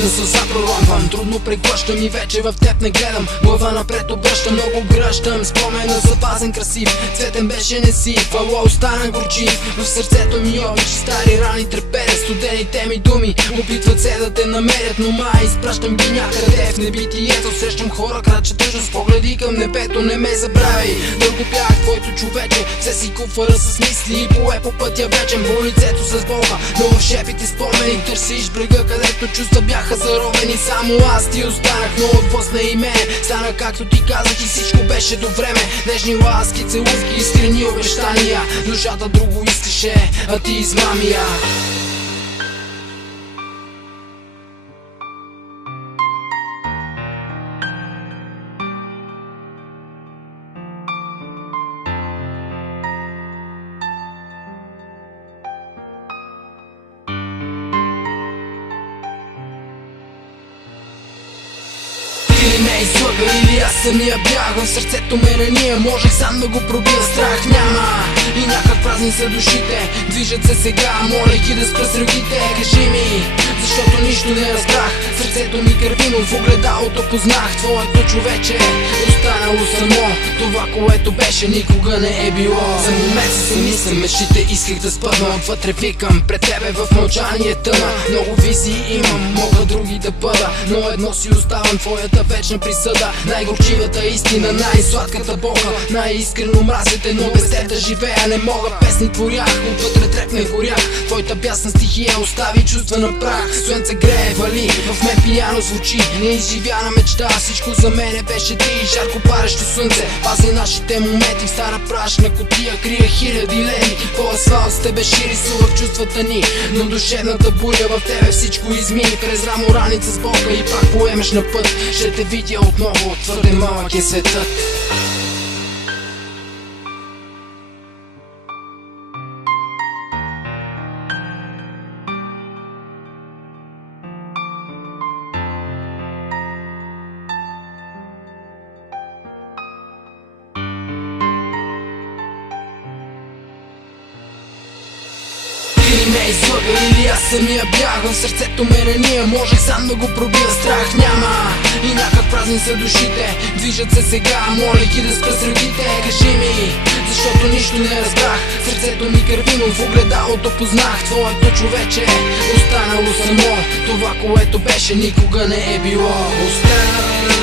последна сълза проронвам. Трудно преглъщам и вече в теб не гледам. Глава напред обръщам, много гръщам. Спомена запазен красив, цветен беше не си. Ало остана горчив, в сърцето ми обич. Стари рани треперят, студените ми думи опитват се да те намерят, но май изпращам ги някъде в небитието. Срещам хора, крачат тъжно с погледи към небето. Не ме забрави, дълго бях твоето човече. Все си куфара с мисли и пое по пътя вечен. По лицето с Бога, но в шепите спомени търсиш брега, където чувства бяха заровени. Само аз ти останах, но отблъсна и мене. Стана както ти казах и всичко беше до време. Нежни ласки, целувки, искрени обещания. Душата друго искаше, а ти измамия. Или ме излъга, или аз самия бях. В сърцето ме рания, можех сам да го пробия. Страх няма и някак празни са душите. Движат се сега, молейки да спра сръгите. Кажи ми, защото нищо не разбрах. Сърцето ми кърви, но в огледалото познах твоето човече. Останало само това, което беше, никога не е било. За момент си мисля, мечтите исках да спъдна. Отвътре викам, пред тебе в мълчание тъна. Много визии имам, мога други да бъда, но едно си оставам, твоята вечна присъда. Най-горчивата истина, най-сладката болка. Най-искрено мразите, но без теб да живея не мога. Песни творях, отвътре трепне горях. Твоята бясна стихия остави чувства на прах. Слънце грее, вали, в мен пияно звучи неизживяна мечта, всичко за мене беше ти. Жарко парещо слънце, пази нашите моменти. В стара прашна кутия крия хиляди лени. По асфалт с тебе шири сувах чувствата ни, но душевната буря в тебе всичко измини. През рамо раница с Бога и пак поемеш на път. Ще те видя отново, твърде малък е светът. Или ме излъга, или аз самия бях. В сърцето ме рания, можех сам да го пробия. Страх няма и някак празни са душите. Движат се сега, молейки да спра сръгите. Кажи ми, защото нищо не разбрах. Сърцето ми кърви, но в огледалото познах твоето човече. Останало само това, което беше, никога не е било. Останало